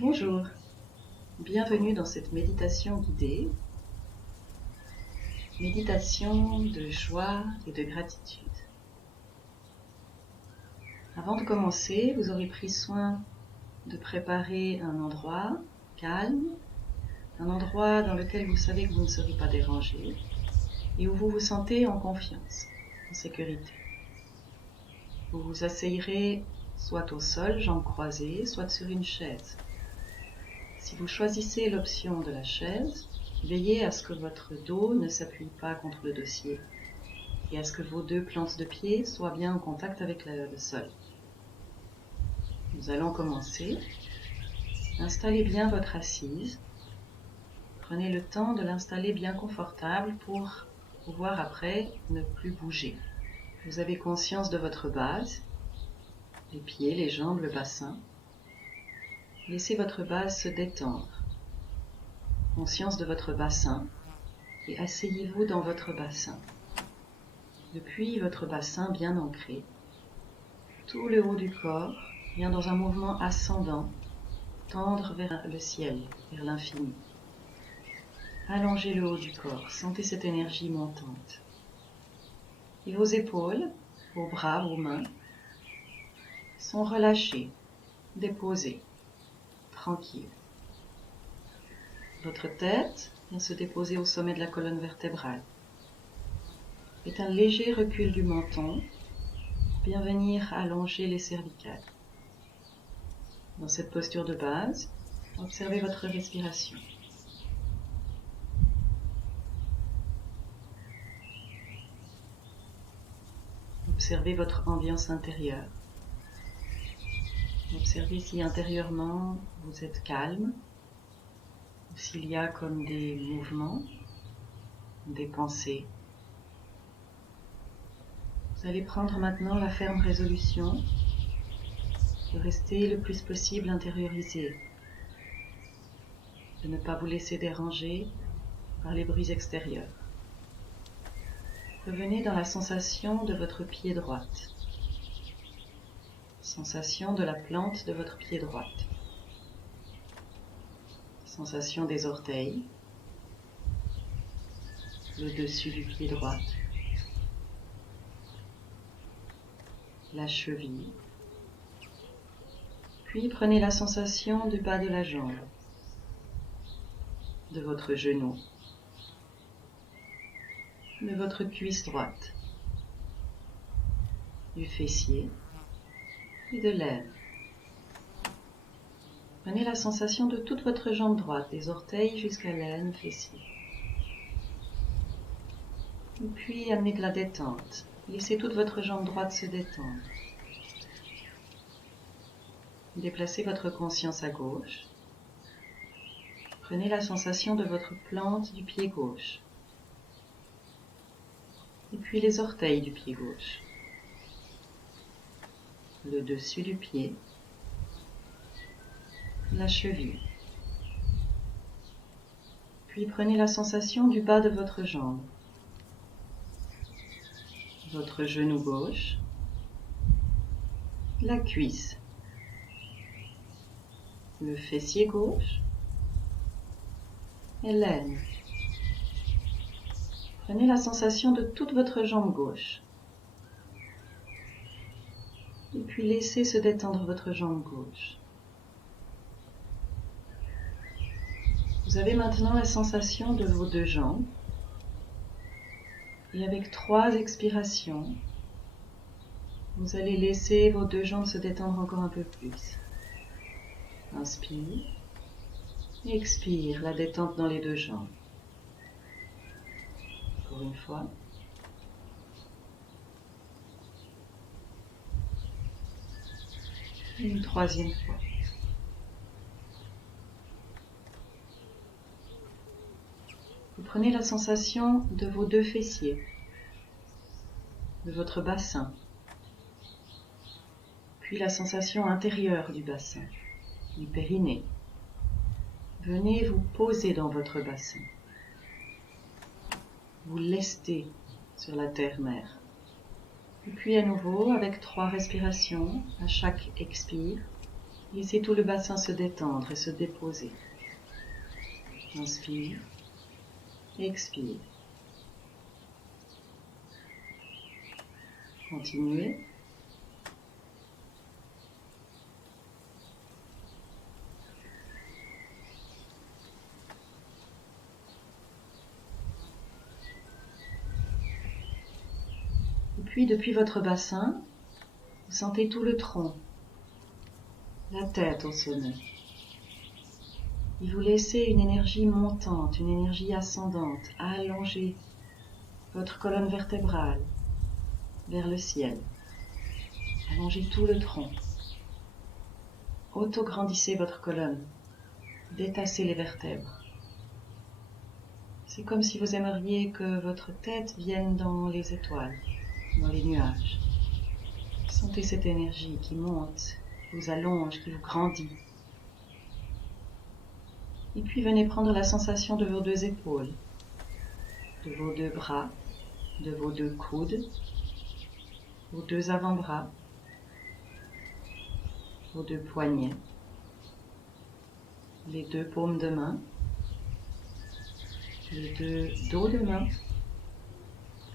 Bonjour, bienvenue dans cette méditation guidée, méditation de joie et de gratitude. Avant de commencer, vous aurez pris soin de préparer un endroit calme, un endroit dans lequel vous savez que vous ne serez pas dérangé et où vous vous sentez en confiance, en sécurité. Vous vous asseyerez soit au sol, jambes croisées, soit sur une chaise. Si vous choisissez l'option de la chaise, veillez à ce que votre dos ne s'appuie pas contre le dossier et à ce que vos deux plantes de pied soient bien en contact avec le sol. Nous allons commencer. Installez bien votre assise. Prenez le temps de l'installer bien confortable pour pouvoir après ne plus bouger. Vous avez conscience de votre base, les pieds, les jambes, le bassin. Laissez votre base se détendre. Conscience de votre bassin et asseyez-vous dans votre bassin. Depuis votre bassin bien ancré, tout le haut du corps vient dans un mouvement ascendant, tendre vers le ciel, vers l'infini. Allongez le haut du corps, sentez cette énergie montante. Et vos épaules, vos bras, vos mains sont relâchés, déposés, tranquilles. Votre tête vient se déposer au sommet de la colonne vertébrale. Faites un léger recul du menton pour bien venir allonger les cervicales. Dans cette posture de base, observez votre respiration. Observez votre ambiance intérieure. Observez si intérieurement vous êtes calme, ou s'il y a comme des mouvements, des pensées. Vous allez prendre maintenant la ferme résolution de rester le plus possible intériorisé, de ne pas vous laisser déranger par les bruits extérieurs. Revenez dans la sensation de votre pied droite, sensation de la plante de votre pied droite, sensation des orteils, le dessus du pied droit, la cheville. Puis prenez la sensation du bas de la jambe, de votre genou, de votre cuisse droite, du fessier et de l'aine. Prenez la sensation de toute votre jambe droite, des orteils jusqu'à l'aine, fessier. Et puis amenez de la détente. Laissez toute votre jambe droite se détendre. Déplacez votre conscience à gauche. Prenez la sensation de votre plante du pied gauche. Et puis les orteils du pied gauche. Le dessus du pied. La cheville. Puis prenez la sensation du bas de votre jambe. Votre genou gauche. La cuisse. Le fessier gauche. Et l'aine. Prenez la sensation de toute votre jambe gauche. Et puis laissez se détendre votre jambe gauche. Vous avez maintenant la sensation de vos deux jambes. Et avec 3 expirations, vous allez laisser vos deux jambes se détendre encore un peu plus. Inspire. Expire, la détente dans les deux jambes. Encore une fois. Et une 3e fois. Vous prenez la sensation de vos deux fessiers, de votre bassin, puis la sensation intérieure du bassin, du périnée. Venez vous poser dans votre bassin. Vous lestez sur la terre-mère. Et puis à nouveau, avec 3 respirations, à chaque expire, Laissez tout le bassin se détendre et se déposer. Inspire, expire. Continuez. Et puis, depuis votre bassin, vous sentez tout le tronc, la tête au sommet. Et vous laissez une énergie montante, une énergie ascendante, allonger votre colonne vertébrale vers le ciel. Allongez tout le tronc. Auto-grandissez votre colonne. Détassez les vertèbres. C'est comme si vous aimeriez que votre tête vienne dans les étoiles, dans les nuages. Sentez cette énergie qui monte, qui vous allonge, qui vous grandit. Et puis venez prendre la sensation de vos deux épaules, de vos deux bras, de vos deux coudes, vos deux avant-bras, vos deux poignets, les deux paumes de main, les deux dos de main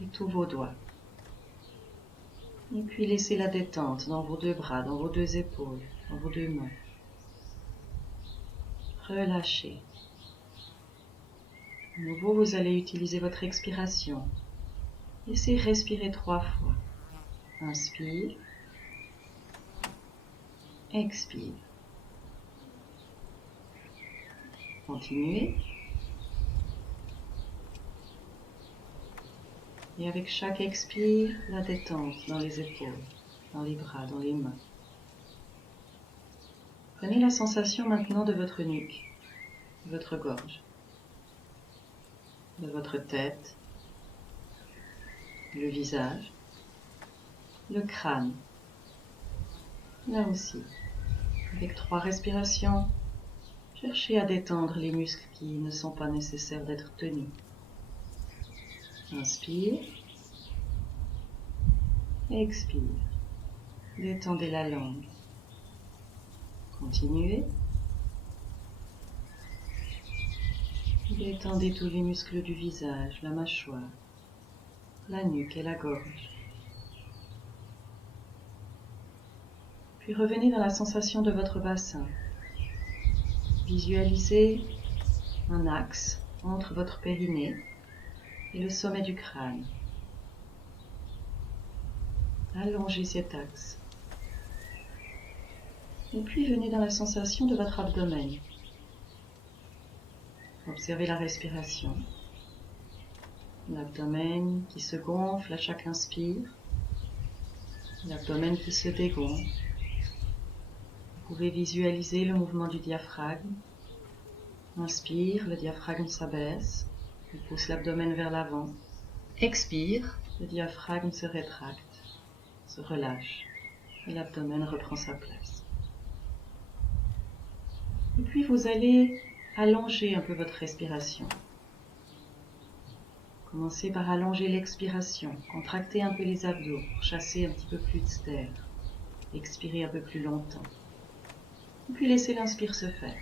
et tous vos doigts. Et puis laissez la détente dans vos deux bras, dans vos deux épaules, dans vos deux mains. Relâchez. De nouveau, vous allez utiliser votre expiration. Laissez respirer 3 fois. Inspire. Expire. Continuez. Et avec chaque expire, la détente dans les épaules, dans les bras, dans les mains. Prenez la sensation maintenant de votre nuque, de votre gorge, de votre tête, le visage, le crâne. Là aussi, avec 3 respirations, cherchez à détendre les muscles qui ne sont pas nécessaires d'être tenus. Inspire, expire, détendez la langue. Continuez. Détendez tous les muscles du visage, la mâchoire, la nuque et la gorge. Puis revenez dans la sensation de votre bassin. Visualisez un axe entre votre périnée et le sommet du crâne. Allongez cet axe. Et puis venez dans la sensation de votre abdomen. Observez la respiration. L'abdomen qui se gonfle à chaque inspire. L'abdomen qui se dégonfle. Vous pouvez visualiser le mouvement du diaphragme. Inspire, le diaphragme s'abaisse. Il pousse l'abdomen vers l'avant. Expire, le diaphragme se rétracte, se relâche. Et l'abdomen reprend sa place. Et puis vous allez allonger un peu votre respiration. Commencez par allonger l'expiration, contractez un peu les abdos pour chasser un petit peu plus d'air. Expirez un peu plus longtemps. Et puis laissez l'inspire se faire.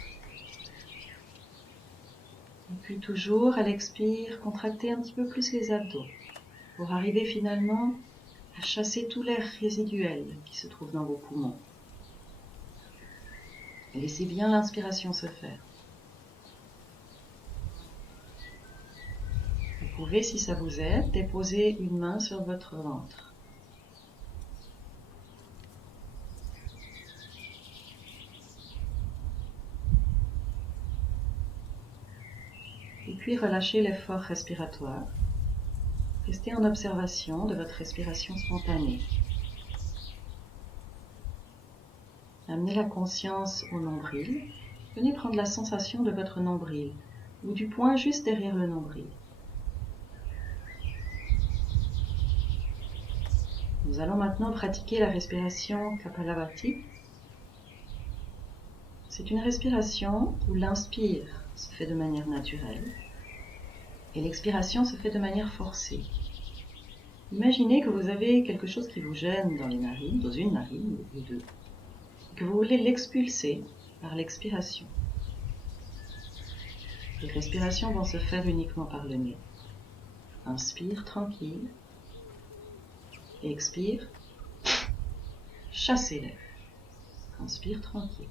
Et puis toujours à l'expire, contractez un petit peu plus les abdos pour arriver finalement à chasser tout l'air résiduel qui se trouve dans vos poumons. Et laissez bien l'inspiration se faire. Vous pouvez, si ça vous aide, déposer une main sur votre ventre. Et puis relâchez l'effort respiratoire. Restez en observation de votre respiration spontanée. Amenez la conscience au nombril. Venez prendre la sensation de votre nombril, ou du point juste derrière le nombril. Nous allons maintenant pratiquer la respiration Kapalabhati. C'est une respiration où l'inspire se fait de manière naturelle et l'expiration se fait de manière forcée. Imaginez que vous avez quelque chose qui vous gêne dans les narines, dans une narine ou deux, et que vous voulez l'expulser par l'expiration. Les respirations vont se faire uniquement par le nez. Inspire tranquille. Expire. Chassez l'air. Inspire tranquille.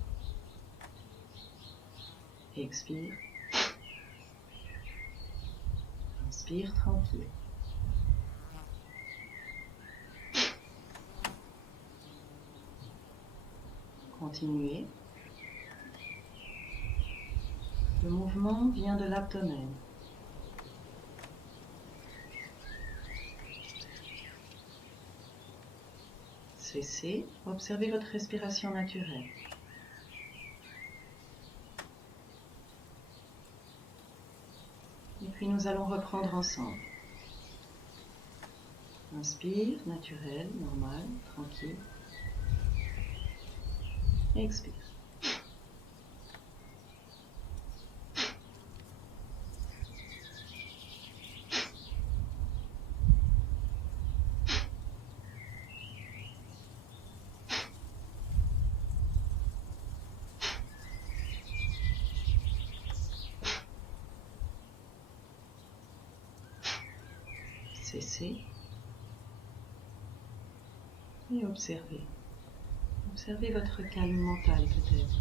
Expire. Inspire tranquille. Continuez. Le mouvement vient de l'abdomen. Cessez, observez votre respiration naturelle. Et puis nous allons reprendre ensemble. Inspire, naturel, normal, tranquille. Expire. Cessez et observez. Observez votre calme mental peut-être.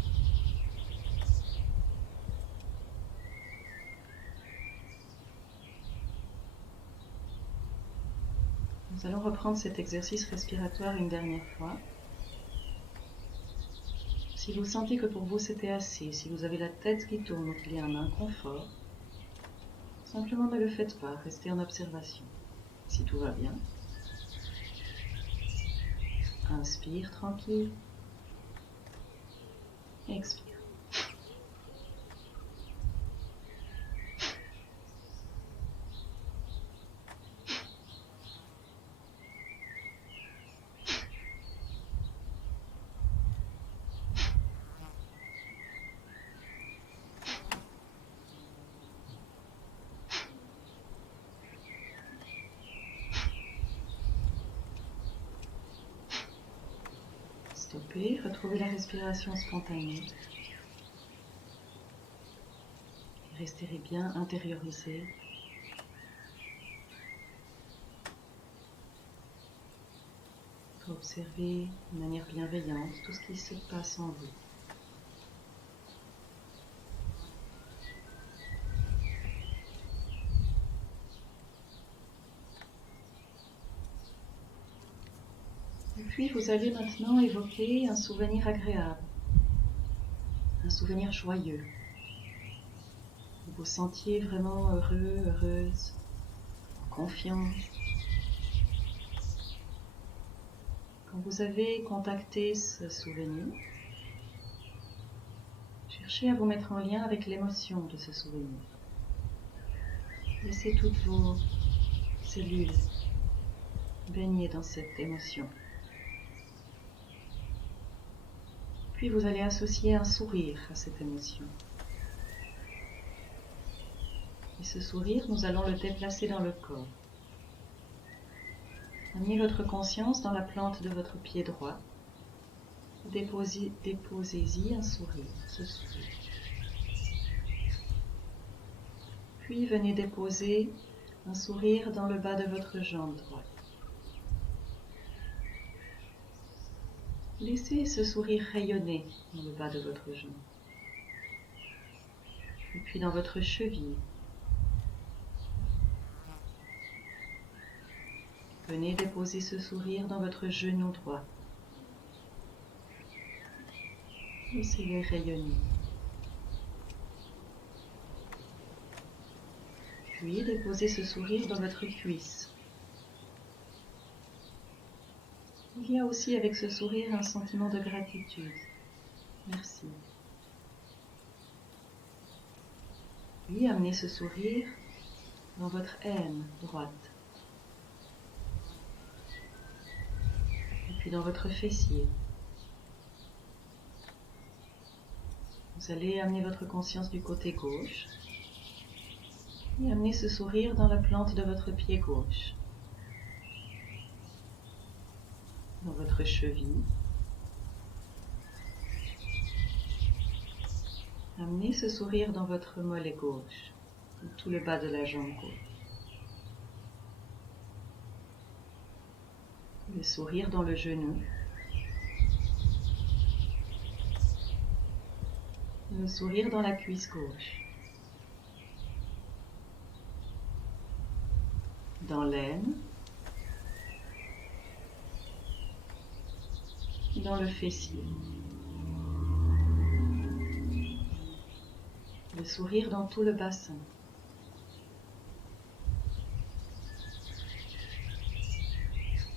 Nous allons reprendre cet exercice respiratoire une dernière fois. Si vous sentez que pour vous c'était assez, si vous avez la tête qui tourne ou qu'il y a un inconfort, simplement ne le faites pas, restez en observation. Si tout va bien, inspire tranquille, expire. Stoppez, retrouvez la respiration spontanée. Et restez bien intériorisé. Observez de manière bienveillante tout ce qui se passe en vous. Et puis vous allez maintenant évoquer un souvenir agréable, un souvenir joyeux. Vous vous sentiez vraiment heureux, heureuse, en confiance. Quand vous avez contacté ce souvenir, cherchez à vous mettre en lien avec l'émotion de ce souvenir. Laissez toutes vos cellules baigner dans cette émotion. Puis vous allez associer un sourire à cette émotion. Et ce sourire, nous allons le déplacer dans le corps. Amenez votre conscience dans la plante de votre pied droit. Déposez-y un sourire, ce sourire. Puis venez déposer un sourire dans le bas de votre jambe droite. Laissez ce sourire rayonner dans le bas de votre jambe. Et puis dans votre cheville. Venez déposer ce sourire dans votre genou droit. Laissez-le rayonner. Puis déposez ce sourire dans votre cuisse. Il y a aussi avec ce sourire un sentiment de gratitude. Merci. Puis amenez ce sourire dans votre aine droite. Et puis dans votre fessier. Vous allez amener votre conscience du côté gauche. Et amenez ce sourire dans la plante de votre pied gauche. Dans votre cheville. Amenez ce sourire dans votre mollet gauche, tout le bas de la jambe gauche. Le sourire dans le genou. Le sourire dans la cuisse gauche. Dans l'aine. Dans le fessier. Le sourire dans tout le bassin.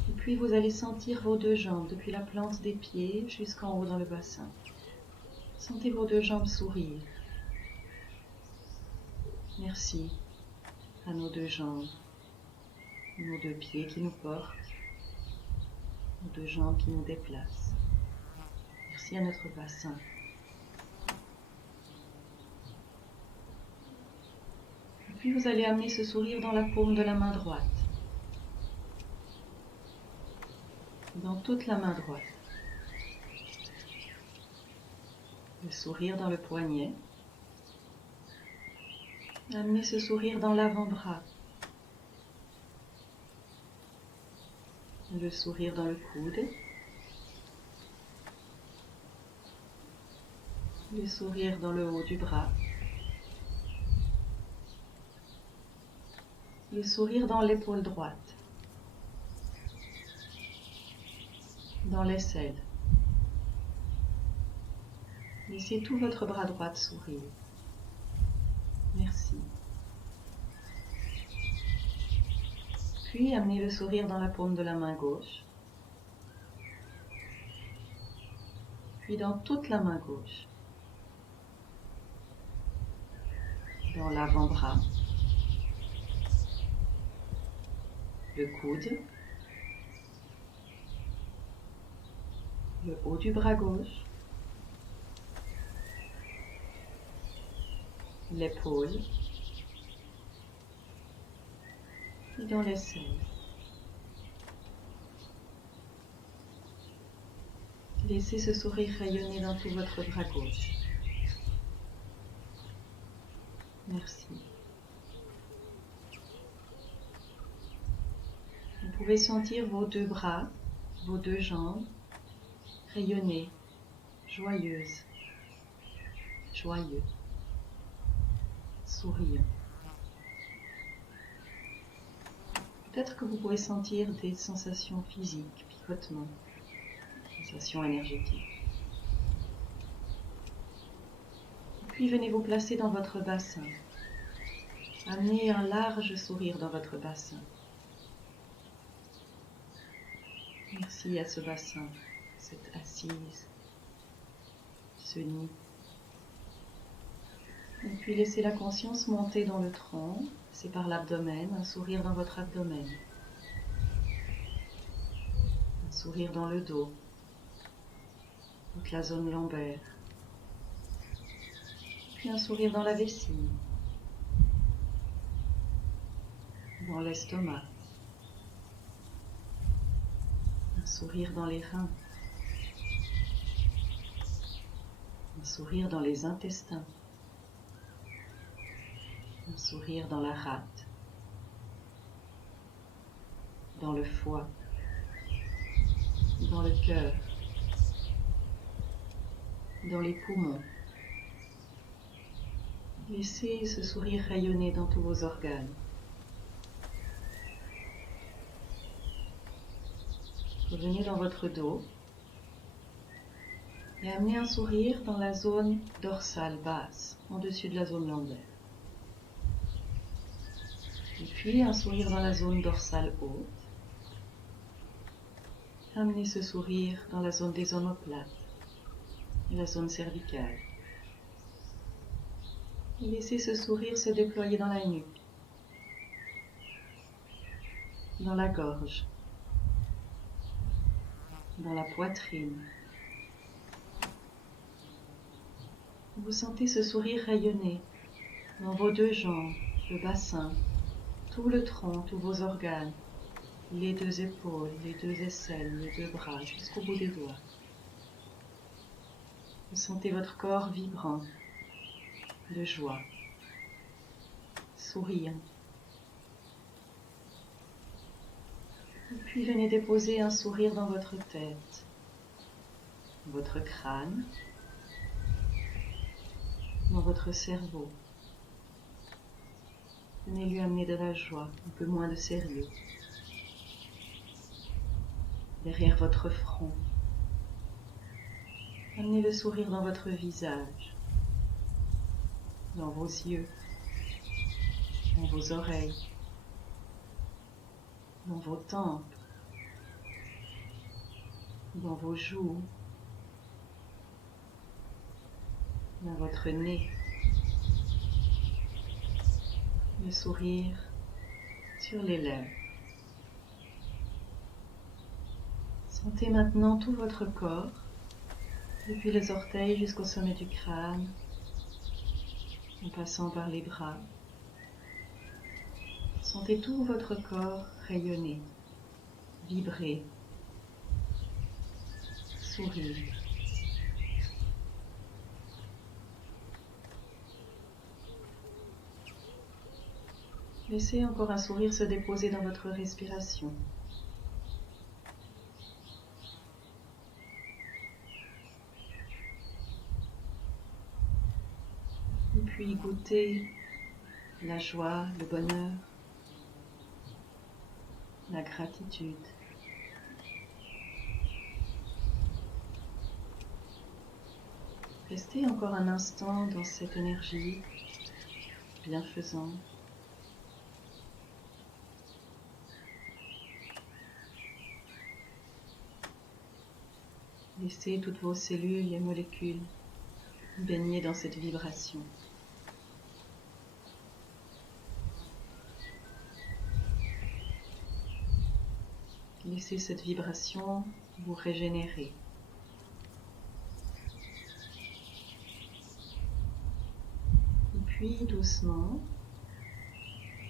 Et puis vous allez sentir vos deux jambes depuis la plante des pieds jusqu'en haut dans le bassin. Sentez vos deux jambes sourire. Merci à nos deux jambes, nos deux pieds qui nous portent, nos deux jambes qui nous déplacent. Merci à notre bassin. Et puis vous allez amener ce sourire dans la paume de la main droite. Dans toute la main droite. Le sourire dans le poignet. Amenez ce sourire dans l'avant-bras. Le sourire dans le coude. Le sourire dans le haut du bras. Le sourire dans l'épaule droite. Dans l'aisselle. Laissez tout votre bras droit sourire. Merci. Puis amenez le sourire dans la paume de la main gauche. Puis dans toute la main gauche. Dans l'avant-bras. Le coude. Le haut du bras gauche. L'épaule. Et dans l'aisselle. Laissez ce sourire rayonner dans tout votre bras gauche. Merci. Vous pouvez sentir vos deux bras, vos deux jambes rayonner, joyeuses, joyeux, souriant. Peut-être que vous pouvez sentir des sensations physiques, picotements, sensations énergétiques. Puis venez vous placer dans votre bassin. Amenez un large sourire dans votre bassin. Merci à ce bassin, cette assise, ce nid. Et puis laissez la conscience monter dans le tronc, c'est par l'abdomen, un sourire dans votre abdomen. Un sourire dans le dos, toute la zone lombaire. Puis un sourire dans la vessie, dans l'estomac. Un sourire dans les reins. Un sourire dans les intestins. Un sourire dans la rate. Dans le foie. Dans le cœur. Dans les poumons. Laissez ce sourire rayonner dans tous vos organes. Revenez dans votre dos et amenez un sourire dans la zone dorsale basse, en dessus de la zone lombaire. Et puis un sourire dans la zone dorsale haute. Amenez ce sourire dans la zone des omoplates et la zone cervicale. Et laissez ce sourire se déployer dans la nuque, dans la gorge, dans la poitrine. Vous sentez ce sourire rayonner dans vos deux jambes, le bassin, tout le tronc, tous vos organes, les deux épaules, les deux aisselles, les deux bras, jusqu'au bout des doigts. Vous sentez votre corps vibrant, de joie. Sourire. Et puis venez déposer un sourire dans votre tête, votre crâne, dans votre cerveau. Venez lui amener de la joie, un peu moins de sérieux. Derrière votre front. Amenez le sourire dans votre visage, dans vos yeux, dans vos oreilles, dans vos tempes, dans vos joues, dans votre nez. Le sourire sur les lèvres. Sentez maintenant tout votre corps, depuis les orteils jusqu'au sommet du crâne, en passant par les bras. Sentez tout votre corps rayonner, vibrer, sourire. Laissez encore un sourire se déposer dans votre respiration. Et puis goûtez la joie, le bonheur, la gratitude. Restez encore un instant dans cette énergie bienfaisante. Laissez toutes vos cellules et molécules baigner dans cette vibration. Laissez cette vibration vous régénérer. Et puis doucement,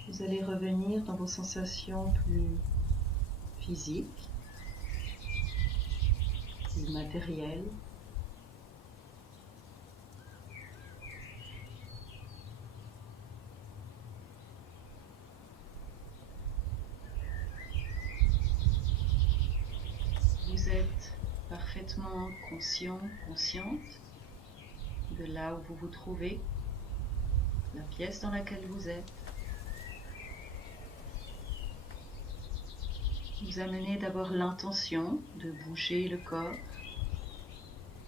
vous allez revenir dans vos sensations plus physiques, plus matérielles. Vous êtes parfaitement conscient, consciente de là où vous vous trouvez, la pièce dans laquelle vous êtes. Vous amenez d'abord l'intention de bouger le corps,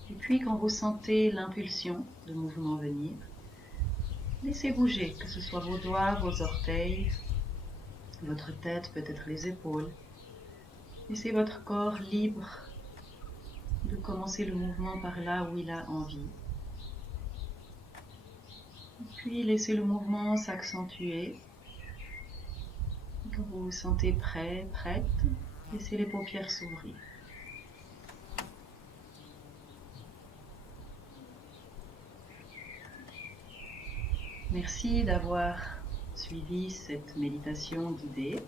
et puis quand vous sentez l'impulsion de mouvement venir, laissez bouger, que ce soit vos doigts, vos orteils, votre tête, peut-être les épaules. Laissez votre corps libre de commencer le mouvement par là où il a envie. Puis laissez le mouvement s'accentuer. Quand vous vous sentez prêt, prête, laissez les paupières s'ouvrir. Merci d'avoir suivi cette méditation guidée.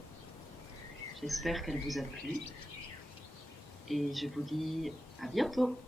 J'espère qu'elle vous a plu. Et je vous dis à bientôt.